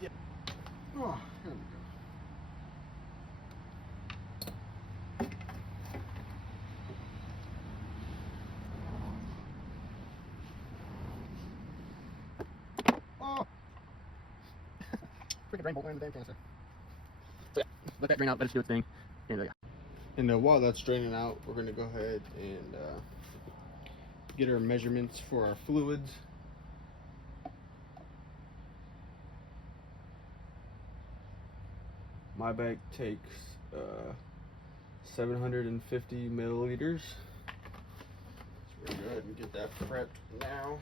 Yep. Oh, there we go. Oh! Freaking drain bolt in the damn canister. So yeah, let that drain out, let it do its thing. And while that's draining out, we're going to go ahead and get our measurements for our fluids. My bag takes 750 milliliters. So we're going to go ahead and get that prepped now.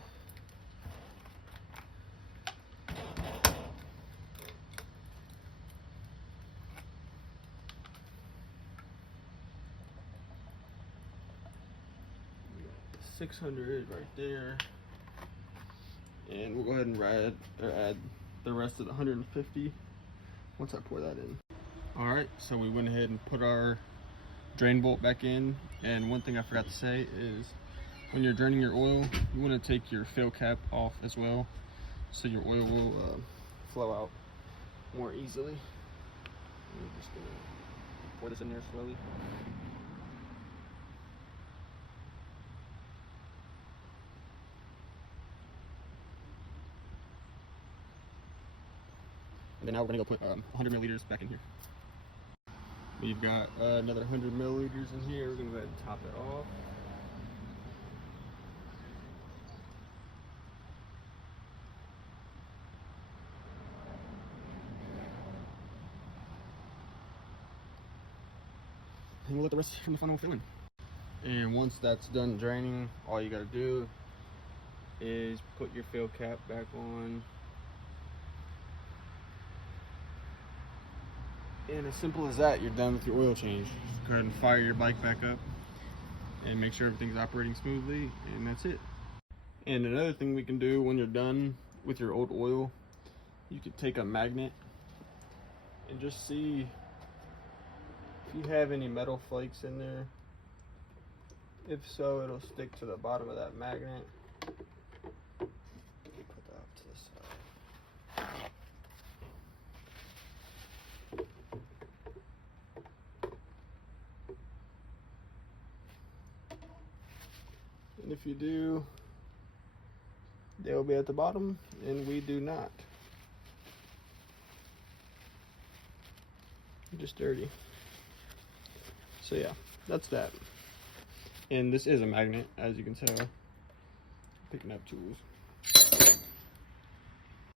We got the 600 right there. And we'll go ahead and add the rest of the 150 once I pour that in. Alright, so we went ahead and put our drain bolt back in, and one thing I forgot to say is when you're draining your oil, you want to take your fill cap off as well, so your oil will flow out more easily. I'm just going to pour this in there slowly. And then now we're going to go put 100 milliliters back in here. We've got another 100 milliliters in here. We're going to go ahead and top it off. And we'll let the rest from the funnel fill in. And once that's done draining, all you got to do is put your fill cap back on. And as simple as that, you're done with your oil change. Just go ahead and fire your bike back up and make sure everything's operating smoothly, and that's it. And another thing we can do when you're done with your old oil, you could take a magnet and just see if you have any metal flakes in there. If so, it'll stick to the bottom of that magnet. Put that off to the side. And if you do, they'll be at the bottom, and we do not. Just dirty. So yeah, that's that. And this is a magnet, as you can tell. Picking up tools.